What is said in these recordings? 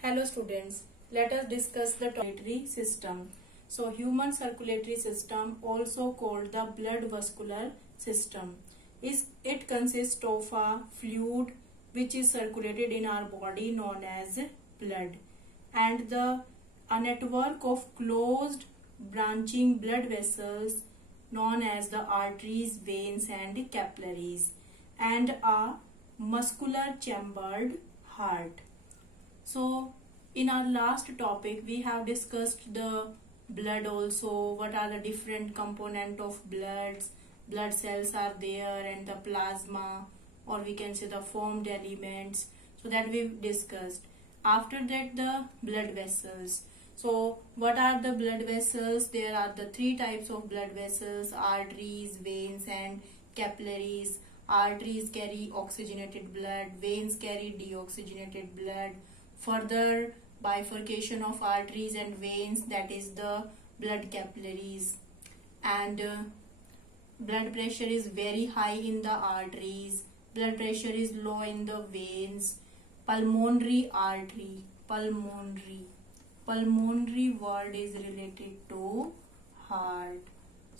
Hello students, let us discuss the circulatory system. So human circulatory system, also called the blood vascular system, it consists of a fluid which is circulated in our body known as blood, and a network of closed branching blood vessels known as the arteries, veins and capillaries, and a muscular chambered heart. So in our last topic we have discussed the blood also, what are the different component of blood cells are there, and the plasma, or we can say the formed elements, so that we discussed. After that, the blood vessels. So what are the blood vessels? There are the three types of blood vessels: arteries, veins and capillaries. Arteries carry oxygenated blood, veins carry deoxygenated blood. Further bifurcation of arteries and veins, that is the blood capillaries. And blood pressure is very high in the arteries, blood pressure is low in the veins. Pulmonary artery, pulmonary word is related to heart.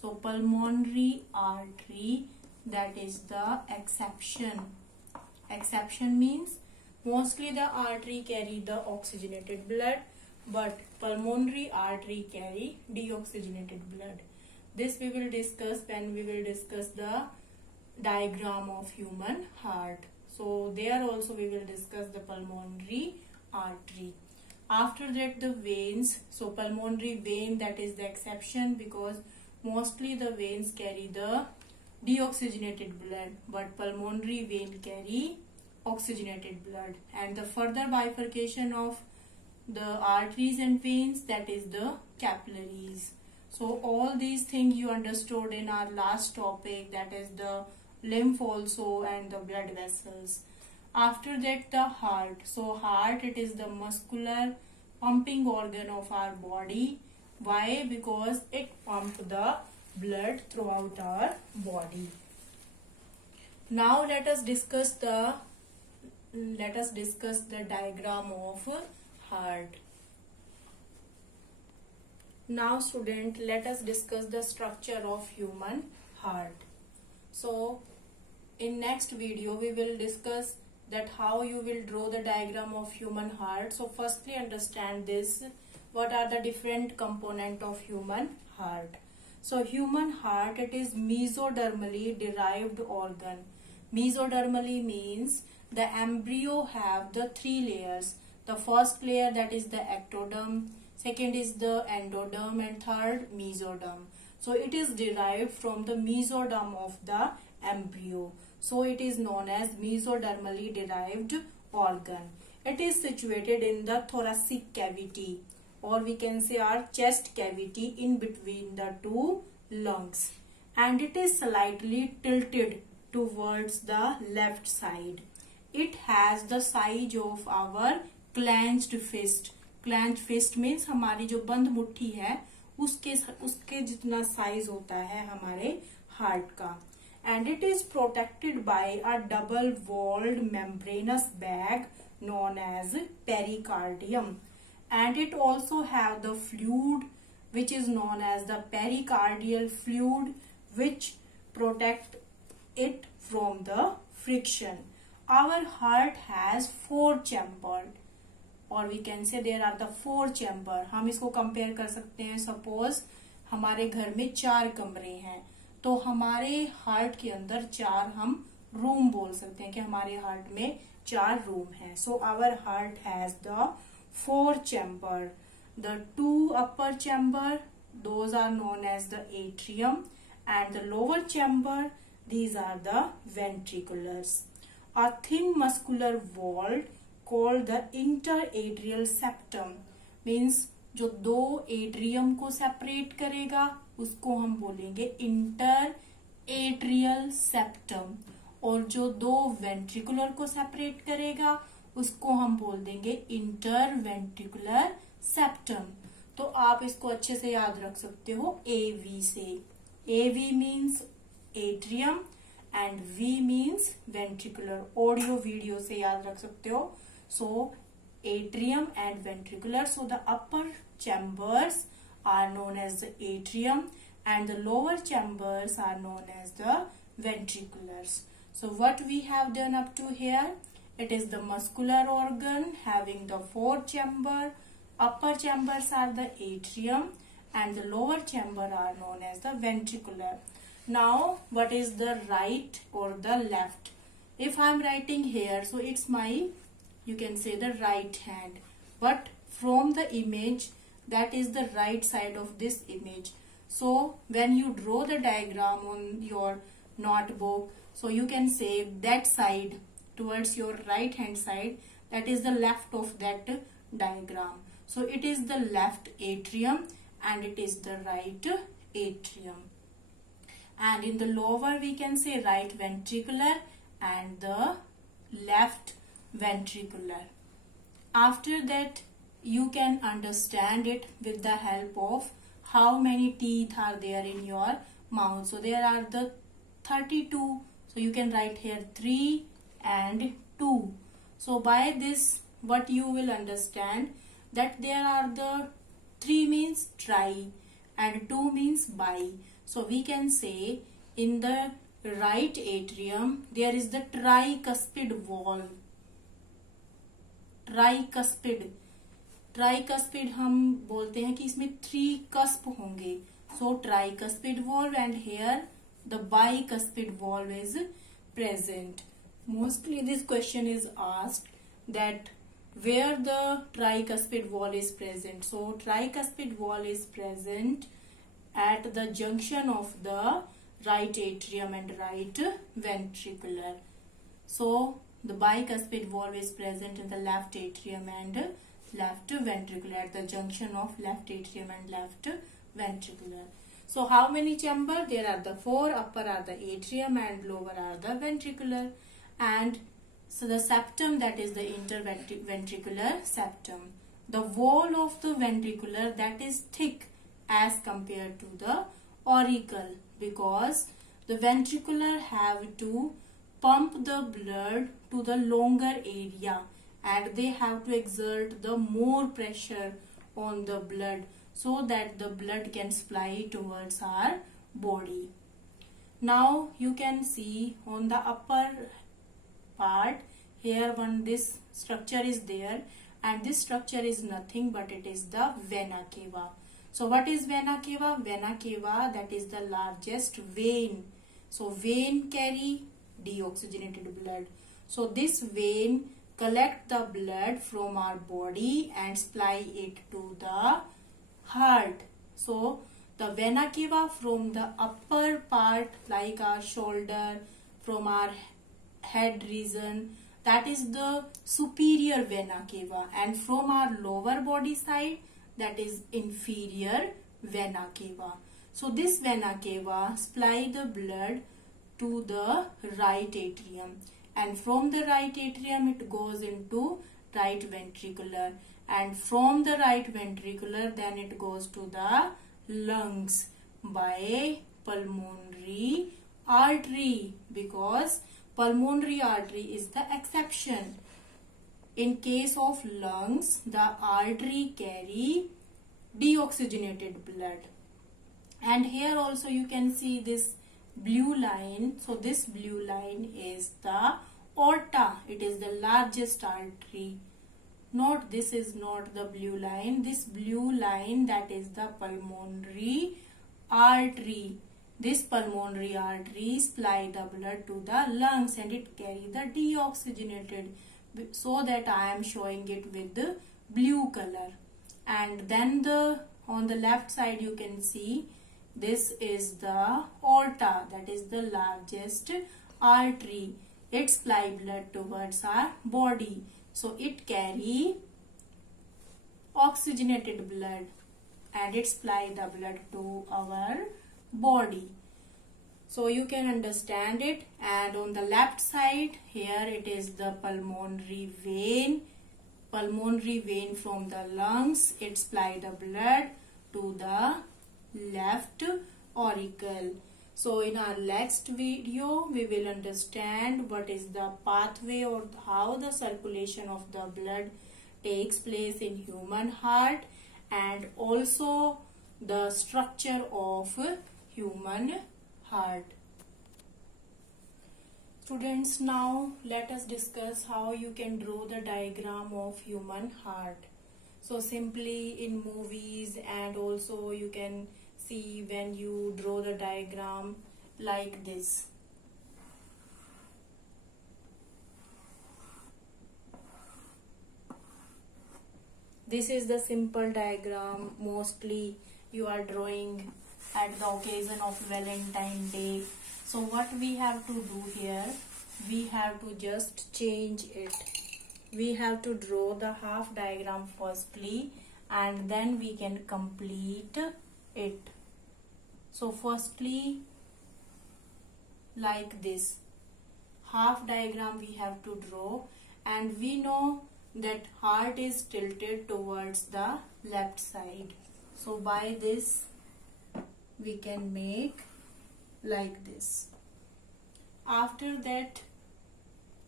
So pulmonary artery, that is the exception. Exception means mostly the artery carry the oxygenated blood, but pulmonary artery carry deoxygenated blood. This we will discuss when we will discuss the diagram of human heart. So there also we will discuss the pulmonary artery. After that, the veins. So pulmonary vein, that is the exception, because mostly the veins carry the deoxygenated blood, but pulmonary vein carry oxygenated blood. And the further bifurcation of the arteries and veins, that is the capillaries. So all these things you understood in our last topic, that is the lymph also and the blood vessels. After that, the heart. So heart, it is the muscular pumping organ of our body. Why? Because it pumps the blood throughout our body. Now let us discuss the diagram of heart. Now student, let us discuss the structure of human heart. So in next video we will discuss that how you will draw the diagram of human heart. So firstly understand this, what are the different component of human heart. So human heart, it is mesodermally derived organ. Mesodermally means the embryo have the three layers. The first layer, that is the ectoderm, second is the endoderm, and third mesoderm. So it is derived from the mesoderm of the embryo. So it is known as mesodermally derived organ. It is situated in the thoracic cavity, or we can say our chest cavity, in between the two lungs, and it is slightly tilted towards the left side. It has the size of our clenched fist. Clenched fist means हमारी जो बंद मुट्ठी है उसके जितना size होता है हमारे हार्ट का. And it is protected by a double-walled membranous bag known as pericardium. And it also have the fluid which is known as the pericardial fluid, which protect it from the friction. Our heart has four chamber, or we can say there are the four chamber. हम इसको compare कर सकते हैं. Suppose हमारे घर में 4 कमरे हैं, तो हमारे हार्ट के अंदर 4 हम रूम बोल सकते हैं कि हमारे हार्ट में 4 रूम हैं. So our heart has the 4 chamber. The 2 upper chamber, those are known as the atrium, and the lower chamber, these are the ventriculars. A thin muscular wall called the interatrial septum means जो 2 atrium को separate करेगा उसको हम बोलेंगे inter atrial septum, और जो 2 ventricular को separate करेगा उसको हम बोल देंगे इंटर वेंट्रिकुलर सेप्टम. तो आप इसको अच्छे से याद रख सकते हो AV से. AV means atrium and V means ventricular. Audio video से याद रख सकते हो. सो atrium and ventricular. So the upper chambers are known as the atrium and the lower chambers are known as the ventriculars. So what we have done up to here, it is the muscular organ having the 4 chamber. Upper chambers are the atrium and the lower chamber are known as the ventricular. Now what is the right or the left? If I am writing here, so it's my, you can say the right hand, but from the image, that is the right side of this image. So when you draw the diagram on your notebook, so you can say that side towards your right hand side, that is the left of that diagram. So it is the left atrium and it is the right atrium. And in the lower we can say right ventricular and the left ventricular. After that you can understand it with the help of how many teeth are there in your mouth. So there are the 32. So you can write here 3 and 2. So by this what you will understand that there are the 3 means tri and 2 means bi. So we can say in the right atrium there is the tricuspid wall. Tricuspid हम बोलते हैं कि इसमें 3 cusp होंगे. So tricuspid valve and here the bicuspid valve is present. Mostly this question is asked that where the tricuspid wall is present. So tricuspid wall is present at the junction of the right atrium and right ventricular. So the bicuspid wall is present in the left atrium and left ventricular, at the junction of left atrium and left ventricular. So how many chamber? There are the 4. Upper are the atrium and lower are the ventricular. And so the septum, that is the interventricular septum. The wall of the ventricular, that is thick as compared to the auricle, because the ventricular have to pump the blood to the longer area and they have to exert the more pressure on the blood so that the blood can supply towards our body. Now you can see on the upper part here this structure is there, and this structure is nothing but it is the vena cava. So what is vena cava? Vena cava, that is the largest vein. So vein carry deoxygenated blood. So this vein collect the blood from our body and supply it to the heart. So the vena cava from the upper part, like our shoulder, from our head region, that is the superior vena cava, and from our lower body side, that is inferior vena cava. So this vena cava supply the blood to the right atrium, and from the right atrium it goes into right ventricular, and from the right ventricular then it goes to the lungs by pulmonary artery, because pulmonary artery is the exception. In case of lungs, the artery carry deoxygenated blood. And here also you can see this blue line. So this blue line is the aorta. It is the largest artery. Note, this is not the blue line. This blue line, that is the pulmonary artery. This pulmonary artery supply the blood to the lungs and it carry the deoxygenated, so that I am showing it with the blue color. And then on the left side you can see this is the aorta, that is the largest artery. It supply blood towards our body. So it carry oxygenated blood and it supply the blood to our body. So you can understand it. And on the left side here it is the pulmonary vein. Pulmonary vein from the lungs, it supply the blood to the left auricle. So in our next video we will understand what is the pathway or how the circulation of the blood takes place in human heart and also the structure of human heart. Students, now let us discuss how you can draw the diagram of human heart. So simply in movies, and also you can see when you draw the diagram like this. This is the simple diagram mostly you are drawing at the occasion of Valentine Day. So what we have to do here, we have to just change it. We have to draw the half diagram firstly and then we can complete it. So firstly, like this, half diagram we have to draw, and we know that heart is tilted towards the left side. So by this we can make like this. After that,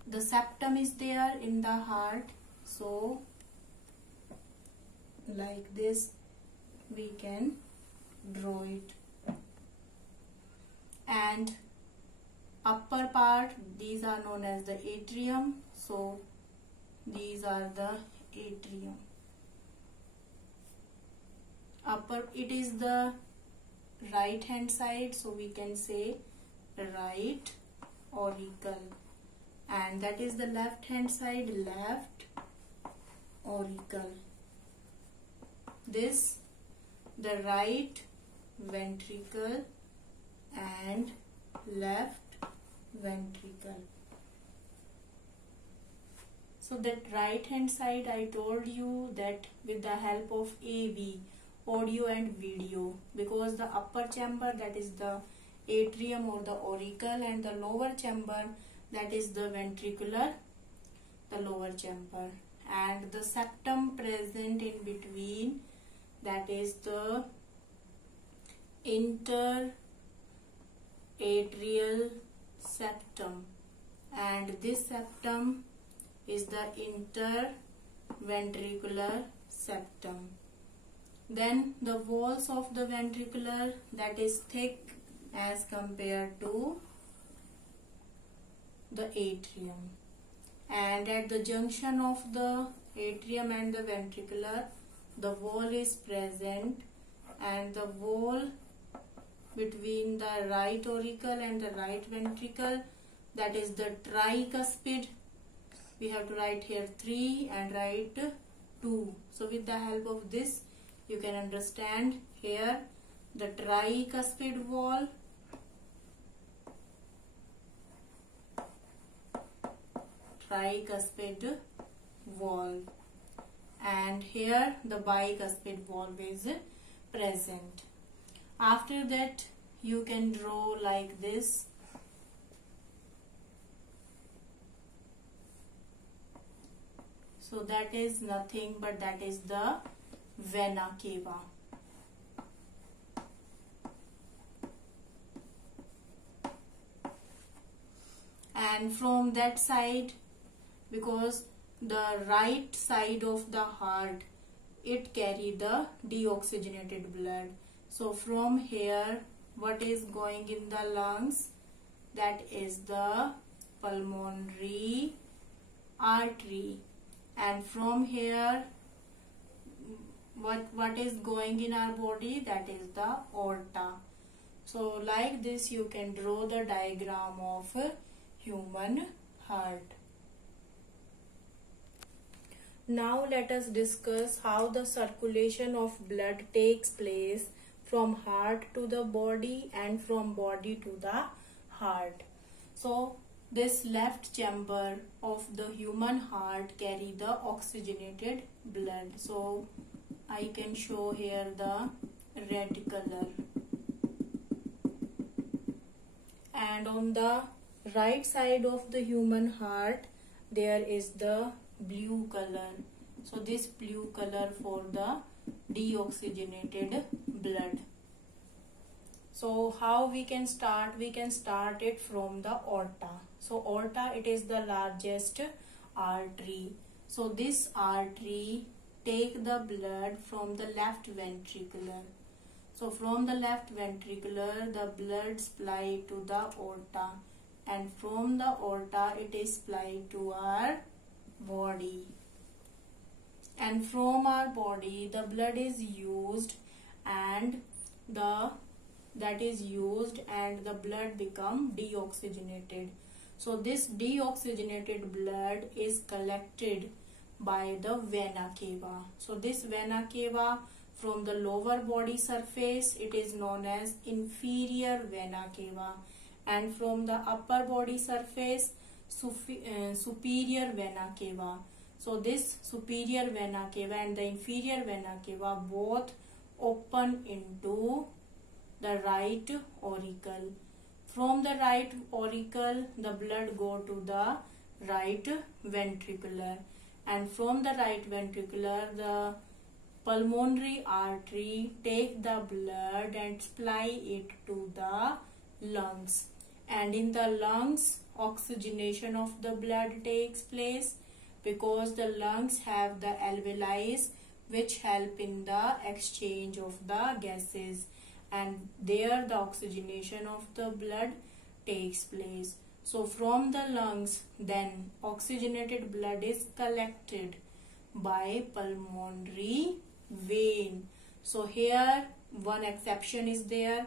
the septum is there in the heart, so like this we can draw it. And upper part, these are known as the atrium, so these are the atrium. Upper, it is the right hand side, so we can say right auricle, and that is the left hand side, left auricle. This the right ventricle and left ventricle. So that right hand side, I told you that with the help of AV, audio and video, because the upper chamber, that is the atrium or the auricle, and the lower chamber, that is the ventricular, the lower chamber, and the septum present in between, that is the interatrial septum, and this septum is the interventricular septum. Then the walls of the ventricular, that is thick as compared to the atrium, and at the junction of the atrium and the ventricular, the wall is present, and the wall between the right auricle and the right ventricle, that is the tricuspid. We have to write here 3 and write 2. So with the help of this, you can understand here the tricuspid wall, and here the bicuspid wall is present. After that, you can draw like this. So that is nothing but that is the vena cava. And from that side, because the right side of the heart, it carry the deoxygenated blood. So from here, what is going in the lungs? That is the pulmonary artery. And from here, what is going in our body? That is the aorta. So like this, you can draw the diagram of human heart. Now let us discuss how the circulation of blood takes place from heart to the body and from body to the heart. So this left chamber of the human heart carry the oxygenated blood. So I can show here the red color. And on the right side of the human heart, there is the blue color. So this blue color for the deoxygenated blood. So how we can start? We can start it from the aorta. So aorta, it is the largest artery. So this artery take the blood from the left ventricular. So from the left ventricular, the blood supplied to the aorta, and from the aorta it is supplied to our body. And from our body, the blood is used, and the blood become deoxygenated. So this deoxygenated blood is collected by the vena cava. So this vena cava, from the lower body surface, it is known as inferior vena cava, and from the upper body surface, superior vena cava. So this superior vena cava and the inferior vena cava both open into the right auricle. From the right auricle, the blood go to the right ventricular, and from the right ventricular, the pulmonary artery take the blood and supply it to the lungs. And in the lungs, oxygenation of the blood takes place, because the lungs have the alveoli which help in the exchange of the gases, and there the oxygenation of the blood takes place. So from the lungs, then oxygenated blood is collected by pulmonary vein. So here one exception is there,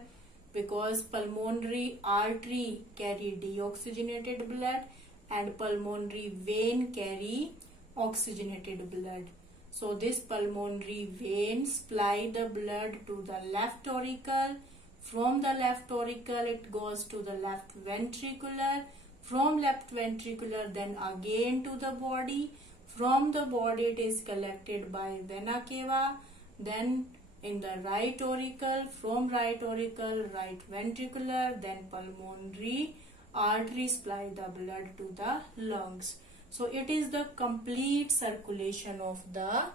because pulmonary artery carry deoxygenated blood and pulmonary vein carry oxygenated blood. So this pulmonary vein supply the blood to the left auricle. From the left auricle it goes to the left ventricular. From left ventricular then again to the body. From the body it is collected by vena cava. Then in the right auricle, from right auricle, right ventricular, then pulmonary artery supply the blood to the lungs. So it is the complete circulation of the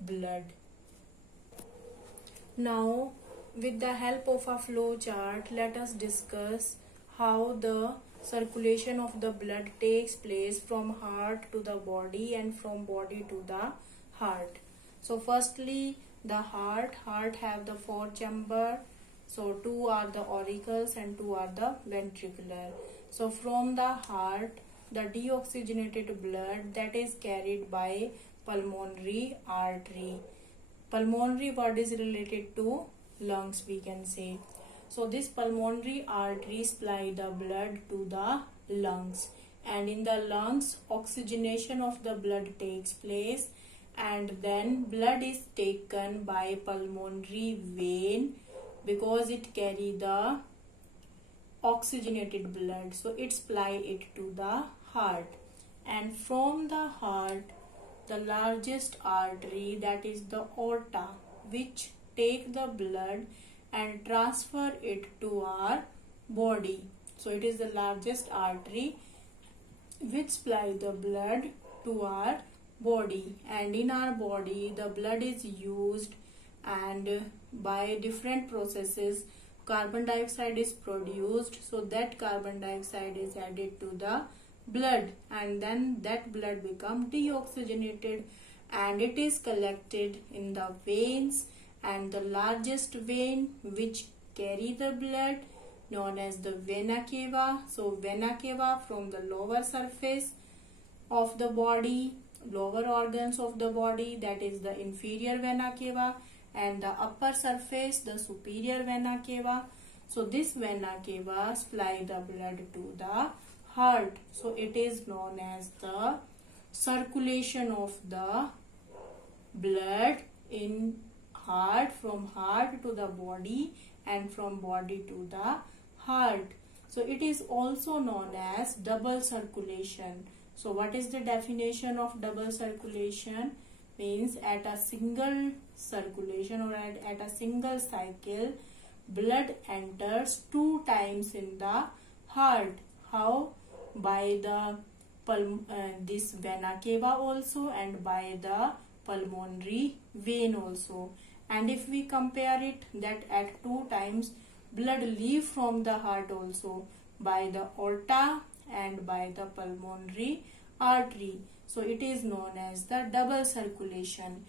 blood. Now, with the help of a flow chart, let us discuss how the circulation of the blood takes place from heart to the body and from body to the heart. So firstly, the heart have the 4 chamber. So 2 are the auricles and 2 are the ventricular. So from the heart, the deoxygenated blood that is carried by pulmonary artery. Pulmonary word is related to lungs, we can say. So this pulmonary artery supply the blood to the lungs, and in the lungs oxygenation of the blood takes place, and then blood is taken by pulmonary vein because it carry the oxygenated blood. So it supply it to the heart, and from the heart the largest artery, that is the aorta, which take the blood and transfer it to our body. So it is the largest artery which supply the blood to our body, and in our body the blood is used, and by different processes carbon dioxide is produced. So that carbon dioxide is added to the blood, and then that blood become deoxygenated, and it is collected in the veins, and the largest vein which carry the blood known as the vena cava. So vena cava from the lower surface of the body, lower organs of the body, that is the inferior vena cava, and the upper surface, the superior vena cava. So this vena cava supply the blood to the heart. So it is known as the circulation of the blood in heart, from heart to the body and from body to the heart. So it is also known as double circulation. So what is the definition of double circulation? Means at a single circulation or at a single cycle, blood enters 2 times in the heart. How? By the this vena cava also, and by the pulmonary vein also. And if we compare it, that at 2 times blood leave from the heart also by the aorta and by the pulmonary artery. So it is known as the double circulation.